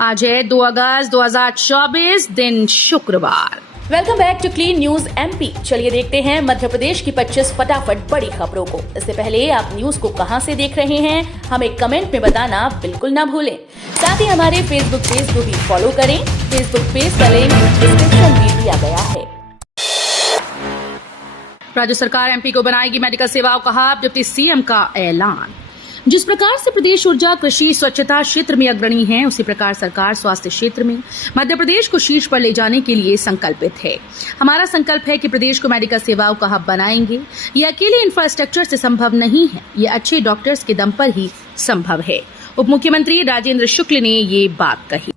आज है 2 अगस्त 2024, दिन शुक्रवार। Welcome back to clean news MP. चलिए देखते हैं मध्य प्रदेश की 25 फटाफट बड़ी खबरों को। इससे पहले आप न्यूज को कहां से देख रहे हैं, हमें कमेंट में बताना बिल्कुल ना भूलें। साथ ही हमारे फेसबुक पेज को भी फॉलो करें। फेसबुक पेज का लिंक डिस्क्रिप्शन में दिया गया है। राज्य सरकार एमपी को बनाएगी मेडिकल सेवाओं का हब, डिप्टी सीएम का ऐलान। जिस प्रकार से प्रदेश ऊर्जा, कृषि, स्वच्छता क्षेत्र में अग्रणी है, उसी प्रकार सरकार स्वास्थ्य क्षेत्र में मध्य प्रदेश को शीर्ष पर ले जाने के लिए संकल्पित है। हमारा संकल्प है कि प्रदेश को मेडिकल सेवाओं का हब बनाएंगे। ये अकेले इंफ्रास्ट्रक्चर से संभव नहीं है, ये अच्छे डॉक्टर्स के दम पर ही संभव है। उप मुख्यमंत्री राजेंद्र शुक्ल ने ये बात कही।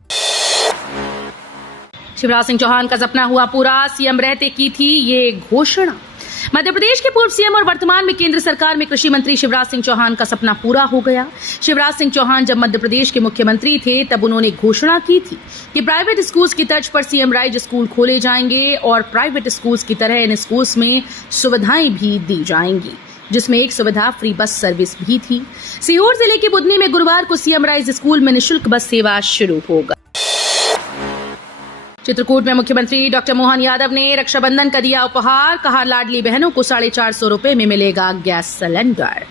शिवराज सिंह चौहान का सपना हुआ पूरा, सीएम रहते की थी ये घोषणा। मध्य प्रदेश के पूर्व सीएम और वर्तमान में केंद्र सरकार में कृषि मंत्री शिवराज सिंह चौहान का सपना पूरा हो गया। शिवराज सिंह चौहान जब मध्य प्रदेश के मुख्यमंत्री थे तब उन्होंने घोषणा की थी कि प्राइवेट स्कूल्स की तर्ज पर सीएम राइज स्कूल खोले जाएंगे और प्राइवेट स्कूल्स की तरह इन स्कूल्स में सुविधाएं भी दी जाएंगी, जिसमें एक सुविधा फ्री बस सर्विस भी थी। सीहोर जिले के बुधनी में गुरुवार को सीएम राइज स्कूल में निःशुल्क बस सेवा शुरू होगा। चित्रकूट में मुख्यमंत्री डॉक्टर मोहन यादव ने रक्षाबंधन का दिया उपहार, कहा लाडली बहनों को 450 रुपए में मिलेगा गैस सिलेंडर।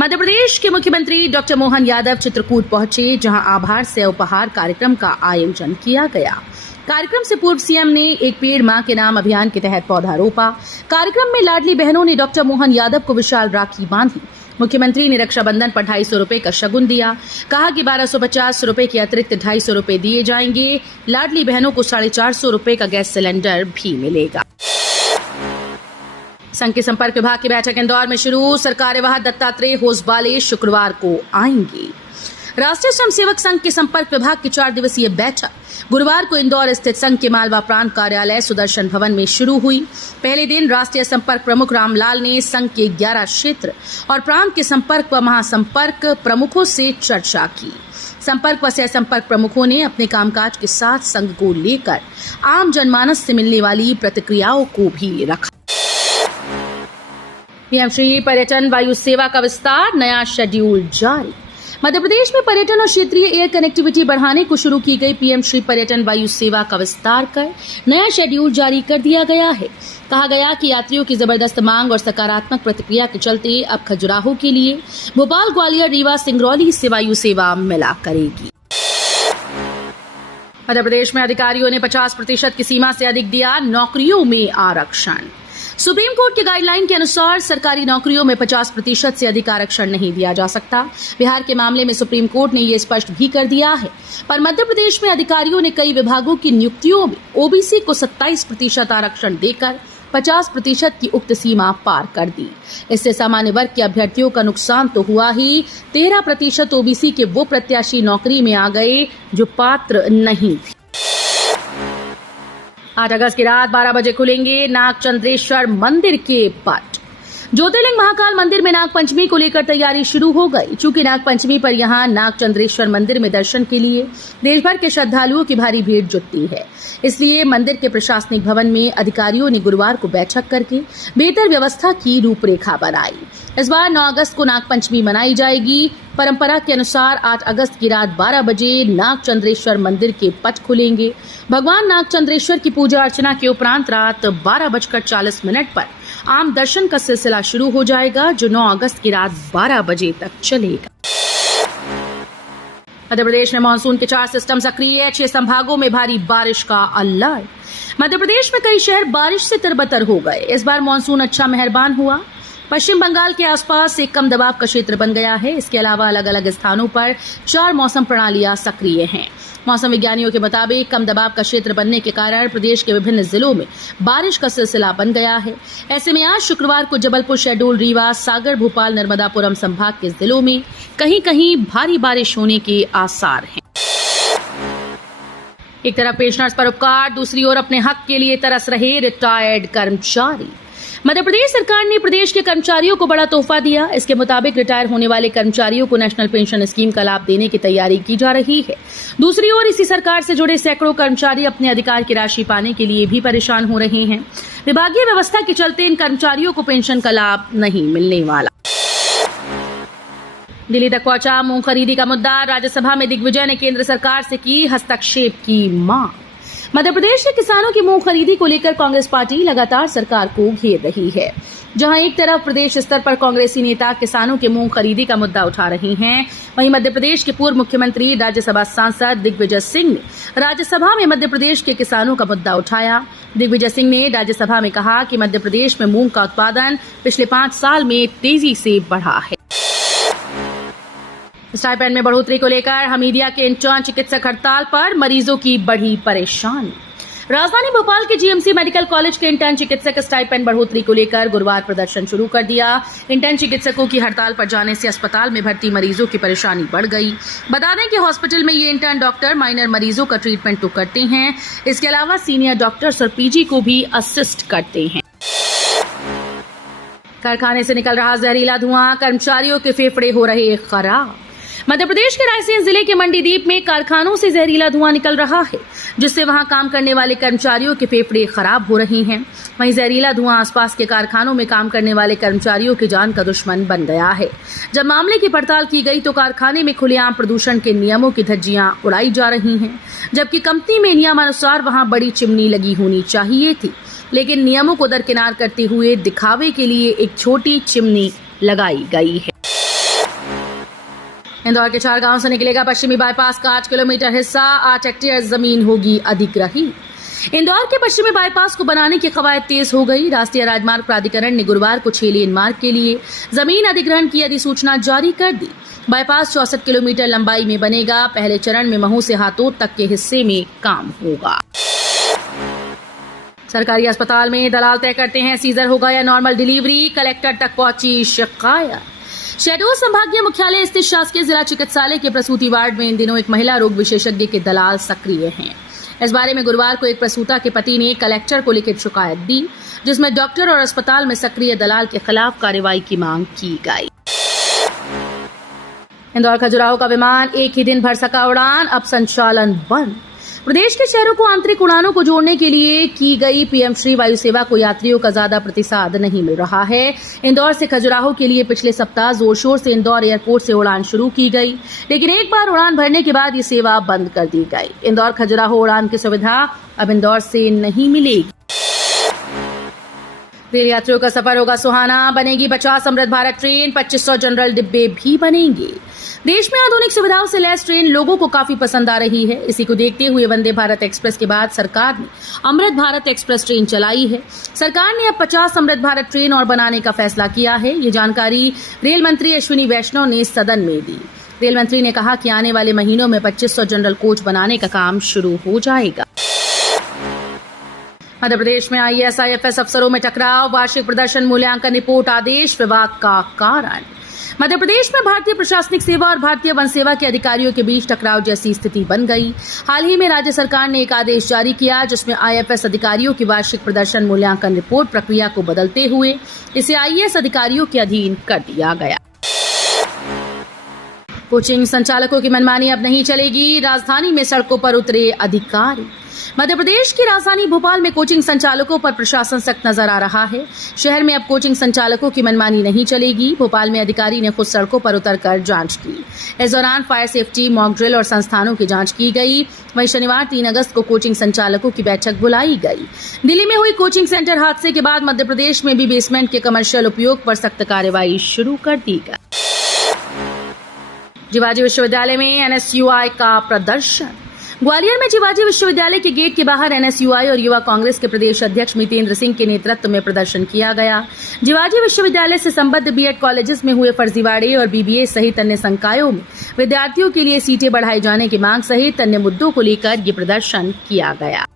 मध्य प्रदेश के मुख्यमंत्री डॉक्टर मोहन यादव चित्रकूट पहुंचे, जहां आभार से उपहार कार्यक्रम का आयोजन किया गया। कार्यक्रम से पूर्व सीएम ने एक पेड़ मां के नाम अभियान के तहत पौधा रोपा। कार्यक्रम में लाडली बहनों ने डॉक्टर मोहन यादव को विशाल राखी बांधी। मुख्यमंत्री ने रक्षाबंधन पर 250 रुपए का शगुन दिया। कहा कि 1250 रुपए के अतिरिक्त 250 रुपए दिए जाएंगे। लाडली बहनों को 450 रुपए का गैस सिलेंडर भी मिलेगा। संघ के संपर्क विभाग की बैठक इंदौर में शुरू। सरकार्यवाह दत्तात्रेय होसबाले शुक्रवार को आएंगे। राष्ट्रीय स्वयंसेवक संघ के संपर्क विभाग की 4 दिवसीय बैठक गुरुवार को इंदौर स्थित संघ के मालवा प्रांत कार्यालय सुदर्शन भवन में शुरू हुई। पहले दिन राष्ट्रीय संपर्क प्रमुख रामलाल ने संघ के 11 क्षेत्र और प्रांत के संपर्क व महासंपर्क प्रमुखों से चर्चा की। संपर्क व सह संपर्क प्रमुखों ने अपने कामकाज के साथ संघ को लेकर आम जनमानस से मिलने वाली प्रतिक्रियाओं को भी रखा। पीएम श्री पर्यटन वायु सेवा का विस्तार, नया शेड्यूल जारी। मध्य प्रदेश में पर्यटन और क्षेत्रीय एयर कनेक्टिविटी बढ़ाने को शुरू की गई पीएम श्री पर्यटन वायु सेवा का विस्तार कर नया शेड्यूल जारी कर दिया गया है। कहा गया कि यात्रियों की जबरदस्त मांग और सकारात्मक प्रतिक्रिया के चलते अब खजुराहो के लिए भोपाल, ग्वालियर, रीवा, सिंगरौली से वायु सेवा मिला करेगी। मध्य प्रदेश में अधिकारियों ने 50% की सीमा से अधिक दिया नौकरियों में आरक्षण। सुप्रीम कोर्ट के गाइडलाइन के अनुसार सरकारी नौकरियों में 50% से अधिक आरक्षण नहीं दिया जा सकता। बिहार के मामले में सुप्रीम कोर्ट ने यह स्पष्ट भी कर दिया है, पर मध्य प्रदेश में अधिकारियों ने कई विभागों की नियुक्तियों में ओबीसी को 27% आरक्षण देकर 50% की उक्त सीमा पार कर दी। इससे सामान्य वर्ग के अभ्यर्थियों का नुकसान तो हुआ ही, 13% ओबीसी के वो प्रत्याशी नौकरी में आ गए जो पात्र नहीं थे। 8 अगस्त की रात 12 बजे खुलेंगे नागचंद्रेश्वर मंदिर के पट। ज्योतिर्लिंग महाकाल मंदिर में नागपंचमी को लेकर तैयारी शुरू हो गई। चूंकि नागपंचमी पर यहां नागचंद्रेश्वर मंदिर में दर्शन के लिए देश भर के श्रद्धालुओं की भारी भीड़ जुटती है, इसलिए मंदिर के प्रशासनिक भवन में अधिकारियों ने गुरुवार को बैठक करके बेहतर व्यवस्था की रूपरेखा बनाई। इस बार 9 अगस्त को नागपंचमी मनाई जाएगी। परंपरा के अनुसार 8 अगस्त की रात 12 बजे नागचंद्रेश्वर मंदिर के पट खुलेंगे। भगवान नागचंद्रेश्वर की पूजा अर्चना के उपरांत रात 12:40 पर आम दर्शन का सिलसिला शुरू हो जाएगा, जो 9 अगस्त की रात 12 बजे तक चलेगा। मध्य प्रदेश में मानसून के 4 सिस्टम सक्रिय है। 6 संभागों में भारी बारिश का अलर्ट। मध्य प्रदेश में कई शहर बारिश से तरबतर हो गए। इस बार मानसून अच्छा मेहरबान हुआ। पश्चिम बंगाल के आसपास एक कम दबाव का क्षेत्र बन गया है। इसके अलावा अलग अलग स्थानों पर 4 मौसम प्रणालियां सक्रिय हैं। मौसम विज्ञानियों के मुताबिक कम दबाव का क्षेत्र बनने के कारण प्रदेश के विभिन्न जिलों में बारिश का सिलसिला बन गया है। ऐसे में आज शुक्रवार को जबलपुर, शहडोल, रीवा, सागर, भोपाल, नर्मदापुरम संभाग के जिलों में कहीं कहीं भारी बारिश होने के आसार हैं। एक तरफ पेंशनर्स पर उपकार, दूसरी ओर अपने हक के लिए तरस रहे रिटायर्ड कर्मचारी। मध्य प्रदेश सरकार ने प्रदेश के कर्मचारियों को बड़ा तोहफा दिया। इसके मुताबिक रिटायर होने वाले कर्मचारियों को नेशनल पेंशन स्कीम का लाभ देने की तैयारी की जा रही है। दूसरी ओर इसी सरकार से जुड़े सैकड़ों कर्मचारी अपने अधिकार की राशि पाने के लिए भी परेशान हो रहे हैं। विभागीय व्यवस्था के चलते इन कर्मचारियों को पेंशन का लाभ नहीं मिलने वाला। दिल्ली तक पहुंचा मूंग खरीदी का मुद्दा, राज्यसभा में दिग्विजय ने केंद्र सरकार से की हस्तक्षेप की मांग। मध्य प्रदेश के किसानों की मूंग खरीदी को लेकर कांग्रेस पार्टी लगातार सरकार को घेर रही है। जहां एक तरफ प्रदेश स्तर पर कांग्रेसी नेता किसानों के मूंग खरीदी का मुद्दा उठा रहे हैं, वहीं मध्य प्रदेश के पूर्व मुख्यमंत्री राज्यसभा सांसद दिग्विजय सिंह ने राज्यसभा में मध्य प्रदेश के किसानों का मुद्दा उठाया। दिग्विजय सिंह ने राज्यसभा में कहा कि मध्य प्रदेश में मूंग का उत्पादन पिछले 5 साल में तेजी से बढ़ा है। स्टाइपेंड में बढ़ोतरी को लेकर हमीदिया के इंटर्न चिकित्सक हड़ताल पर, मरीजों की बढ़ी परेशानी। राजधानी भोपाल के जीएमसी मेडिकल कॉलेज के इंटर्न चिकित्सक स्टाइपेंड बढ़ोतरी को लेकर गुरुवार प्रदर्शन शुरू कर दिया। इंटर्न चिकित्सकों की हड़ताल पर जाने से अस्पताल में भर्ती मरीजों की परेशानी बढ़ गई। बता दें कि हॉस्पिटल में ये इंटर्न डॉक्टर माइनर मरीजों का ट्रीटमेंट तो करते हैं, इसके अलावा सीनियर डॉक्टर्स और पीजी को भी असिस्ट करते हैं। कारखाने से निकल रहा जहरीला धुआं, कर्मचारियों के फेफड़े हो रहे खराब। मध्य प्रदेश के रायसेन जिले के मंडीदीप में कारखानों से जहरीला धुआं निकल रहा है, जिससे वहां काम करने वाले कर्मचारियों के फेफड़े खराब हो रहे हैं। वहीं जहरीला धुआं आसपास के कारखानों में काम करने वाले कर्मचारियों की जान का दुश्मन बन गया है। जब मामले की पड़ताल की गई तो कारखाने में खुलेआम प्रदूषण के नियमों की धज्जियां उड़ाई जा रही हैं, जबकि कंपनी में नियमानुसार वहां बड़ी चिमनी लगी होनी चाहिए थी, लेकिन नियमों को दरकिनार करते हुए दिखावे के लिए एक छोटी चिमनी लगाई गई है। इंदौर के 4 गांव से निकलेगा पश्चिमी बाईपास का 8 किलोमीटर हिस्सा, 8 हेक्टेयर जमीन होगी अधिग्रहित। इंदौर के पश्चिमी बाईपास को बनाने की कवायद तेज हो गई। राष्ट्रीय राजमार्ग प्राधिकरण ने गुरुवार को 6 लेन मार्ग के लिए जमीन अधिग्रहण की अधिसूचना जारी कर दी। बाईपास 64 किलोमीटर लंबाई में बनेगा। पहले चरण में महू से हाथोद तक के हिस्से में काम होगा। सरकारी अस्पताल में दलाल तय करते हैं सीजर होगा या नॉर्मल डिलीवरी, कलेक्टर तक पहुंची शिकायत। शहडोल संभागीय मुख्यालय स्थित शासकीय जिला चिकित्सालय के प्रसूति वार्ड में इन दिनों एक महिला रोग विशेषज्ञ के दलाल सक्रिय हैं। इस बारे में गुरुवार को एक प्रसूता के पति ने कलेक्टर को लिखित शिकायत दी, जिसमें डॉक्टर और अस्पताल में सक्रिय दलाल के खिलाफ कार्रवाई की मांग की गई। इंदौर खजुराहो का विमान एक ही दिन भर सका उड़ान, अब संचालन बंद। प्रदेश के शहरों को आंतरिक उड़ानों को जोड़ने के लिए की गई पीएम श्री वायु सेवा को यात्रियों का ज्यादा प्रतिसाद नहीं मिल रहा है। इंदौर से खजुराहो के लिए पिछले सप्ताह जोर शोर से इंदौर एयरपोर्ट से उड़ान शुरू की गई, लेकिन एक बार उड़ान भरने के बाद ये सेवा बंद कर दी गई। इंदौर खजुराहो उड़ान की सुविधा अब इंदौर से नहीं मिलेगी। रेल यात्रियों का सफर होगा सुहाना, बनेगी 50 अमृत भारत ट्रेन, 2500 जनरल डिब्बे भी बनेंगे। देश में आधुनिक सुविधाओं से लैस ट्रेन लोगों को काफी पसंद आ रही है। इसी को देखते हुए वंदे भारत एक्सप्रेस के बाद सरकार ने अमृत भारत एक्सप्रेस ट्रेन चलाई है। सरकार ने अब 50 अमृत भारत ट्रेन और बनाने का फैसला किया है। ये जानकारी रेल मंत्री अश्विनी वैष्णव ने सदन में दी। रेल मंत्री ने कहा कि आने वाले महीनों में 2500 जनरल कोच बनाने का काम शुरू हो जाएगा। मध्य प्रदेश में आईएएस आईएफएस अफसरों में टकराव, वार्षिक प्रदर्शन मूल्यांकन रिपोर्ट आदेश विवाद का कारण। मध्य प्रदेश में भारतीय प्रशासनिक सेवा और भारतीय वन सेवा के अधिकारियों के बीच टकराव जैसी स्थिति बन गई। हाल ही में राज्य सरकार ने एक आदेश जारी किया, जिसमें आईएफएस अधिकारियों की वार्षिक प्रदर्शन मूल्यांकन रिपोर्ट प्रक्रिया को बदलते हुए इसे आईएएस अधिकारियों के अधीन कर दिया गया। कोचिंग संचालकों की मनमानी अब नहीं चलेगी, राजधानी में सड़कों पर उतरे अधिकारी। मध्य प्रदेश की राजधानी भोपाल में कोचिंग संचालकों पर प्रशासन सख्त नजर आ रहा है। शहर में अब कोचिंग संचालकों की मनमानी नहीं चलेगी। भोपाल में अधिकारी ने खुद सड़कों पर उतरकर जांच की। इस दौरान फायर सेफ्टी, मॉक ड्रिल और संस्थानों की जांच की गई। वहीं शनिवार 3 अगस्त को कोचिंग संचालकों की बैठक बुलाई गई। दिल्ली में हुई कोचिंग सेंटर हादसे के बाद मध्य प्रदेश में भी बेसमेंट के कमर्शियल उपयोग पर सख्त कार्रवाई शुरू कर दी गई। जिवाजी विश्वविद्यालय में एनएसयूआई का प्रदर्शन। ग्वालियर में जिवाजी विश्वविद्यालय के गेट के बाहर एनएसयूआई और युवा कांग्रेस के प्रदेश अध्यक्ष मितेंद्र सिंह के नेतृत्व में प्रदर्शन किया गया। जिवाजी विश्वविद्यालय से संबद्ध बीएड कॉलेजेस में हुए फर्जीवाड़े और बीबीए सहित अन्य संकायों में विद्यार्थियों के लिए सीटें बढ़ाए जाने की मांग सहित अन्य मुद्दों को लेकर ये प्रदर्शन किया गया।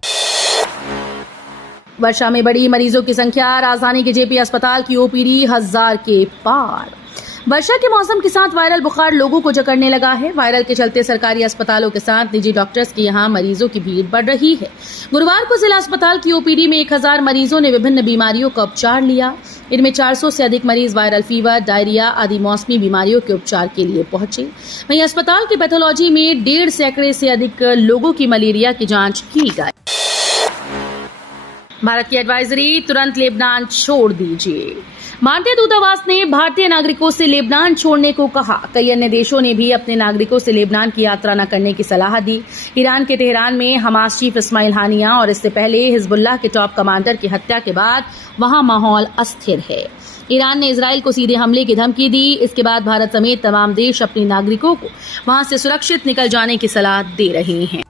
वर्षा में बढ़ी मरीजों की संख्या, राजधानी के जेपी अस्पताल की ओपीडी 1000 के पार। वर्षा के मौसम के साथ वायरल बुखार लोगों को जकड़ने लगा है। वायरल के चलते सरकारी अस्पतालों के साथ निजी डॉक्टर्स के यहां मरीजों की भीड़ बढ़ रही है। गुरुवार को जिला अस्पताल की ओपीडी में 1000 मरीजों ने विभिन्न बीमारियों का उपचार लिया। इनमें 400 से अधिक मरीज वायरल फीवर, डायरिया आदि मौसमी बीमारियों के उपचार के लिए पहुंचे। वहीं अस्पताल की पैथोलॉजी में 1.5 सैकड़े से अधिक लोगों की मलेरिया की जांच की गई। भारत की एडवाइजरी, तुरंत लेबनान छोड़ दीजिए। भारतीय दूतावास ने भारतीय नागरिकों से लेबनान छोड़ने को कहा। कई अन्य देशों ने भी अपने नागरिकों से लेबनान की यात्रा न करने की सलाह दी। ईरान के तेहरान में हमास चीफ इस्माइल हानिया और इससे पहले हिजबुल्लाह के टॉप कमांडर की हत्या के बाद वहां माहौल अस्थिर है। ईरान ने इजराइल को सीधे हमले की धमकी दी। इसके बाद भारत समेत तमाम देश अपने नागरिकों को वहां से सुरक्षित निकल जाने की सलाह दे रहे हैं।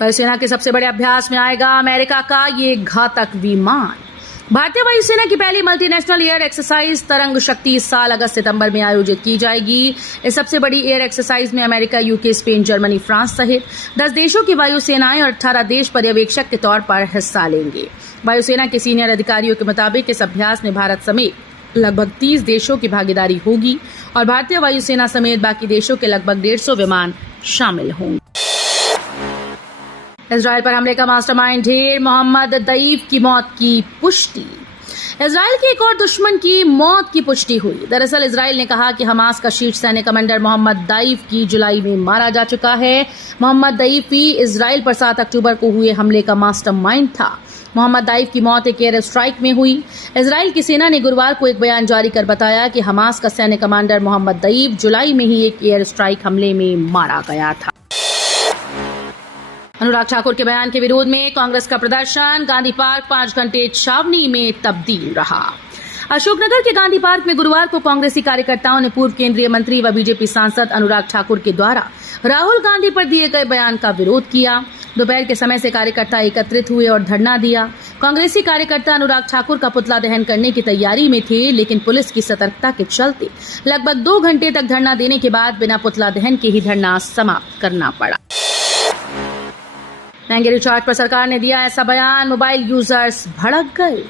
वायुसेना के सबसे बड़े अभ्यास में आएगा अमेरिका का ये घातक विमान। भारतीय वायुसेना की पहली मल्टीनेशनल एयर एक्सरसाइज तरंग शक्ति इस साल अगस्त सितंबर में आयोजित की जाएगी। इस सबसे बड़ी एयर एक्सरसाइज में America, UK, Spain, Germany, France सहित 10 देशों की वायुसेनाएं और 18 देश पर्यवेक्षक के तौर पर हिस्सा लेंगे। वायुसेना के सीनियर अधिकारियों के मुताबिक इस अभ्यास में भारत समेत लगभग 30 देशों की भागीदारी होगी और भारतीय वायुसेना समेत बाकी देशों के लगभग 150 विमान शामिल होंगे। इजराइल पर हमले का मास्टरमाइंड ढेर मोहम्मद दईफ की मौत की पुष्टि। इजराइल के एक और दुश्मन की मौत की पुष्टि हुई। दरअसल इजराइल ने कहा कि हमास का शीर्ष सैन्य कमांडर मोहम्मद दईफ की जुलाई में मारा जा चुका है। मोहम्मद दईफ ही इजराइल पर 7 अक्टूबर को हुए हमले का मास्टरमाइंड था। मोहम्मद दईफ की मौत एक एयर स्ट्राइक में हुई। इजराइल की सेना ने गुरुवार को एक बयान जारी कर बताया कि हमास का सैन्य कमांडर मोहम्मद दईफ जुलाई में ही एक एयर स्ट्राइक हमले में मारा गया था। अनुराग ठाकुर के बयान के विरोध में कांग्रेस का प्रदर्शन। गांधी पार्क 5 घंटे छावनी में तब्दील रहा। अशोकनगर के गांधी पार्क में गुरुवार को कांग्रेसी कार्यकर्ताओं ने पूर्व केंद्रीय मंत्री व बीजेपी सांसद अनुराग ठाकुर के द्वारा राहुल गांधी पर दिए गए बयान का विरोध किया। दोपहर के समय से कार्यकर्ता एकत्रित हुए और धरना दिया। कांग्रेसी कार्यकर्ता अनुराग ठाकुर का पुतला दहन करने की तैयारी में थे, लेकिन पुलिस की सतर्कता के चलते लगभग 2 घंटे तक धरना देने के बाद बिना पुतला दहन के ही धरना समाप्त करना पड़ा। महंगे रिचार्ज पर सरकार ने दिया ऐसा बयान, मोबाइल यूजर्स भड़क गए।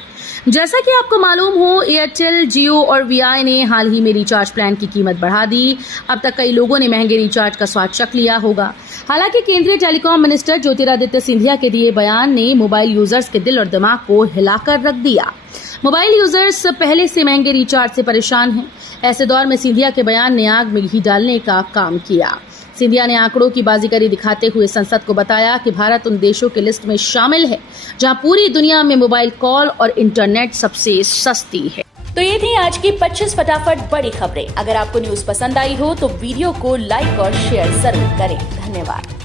जैसा कि आपको मालूम हो, एयरटेल, जियो और वीआई ने हाल ही में रिचार्ज प्लान की कीमत बढ़ा दी। अब तक कई लोगों ने महंगे रिचार्ज का स्वाद चख लिया होगा। हालांकि केंद्रीय टेलीकॉम मिनिस्टर ज्योतिरादित्य सिंधिया के दिए बयान ने मोबाइल यूजर्स के दिल और दिमाग को हिलाकर रख दिया। मोबाइल यूजर्स पहले से महंगे रिचार्ज से परेशान हैं। ऐसे दौर में सिंधिया के बयान ने आग में घी डालने का काम किया। सिंधिया ने आंकड़ों की बाजीगरी दिखाते हुए संसद को बताया कि भारत उन देशों की लिस्ट में शामिल है जहां पूरी दुनिया में मोबाइल कॉल और इंटरनेट सबसे सस्ती है। तो ये थी आज की 25 फटाफट बड़ी खबरें। अगर आपको न्यूज पसंद आई हो तो वीडियो को लाइक और शेयर जरूर करें। धन्यवाद।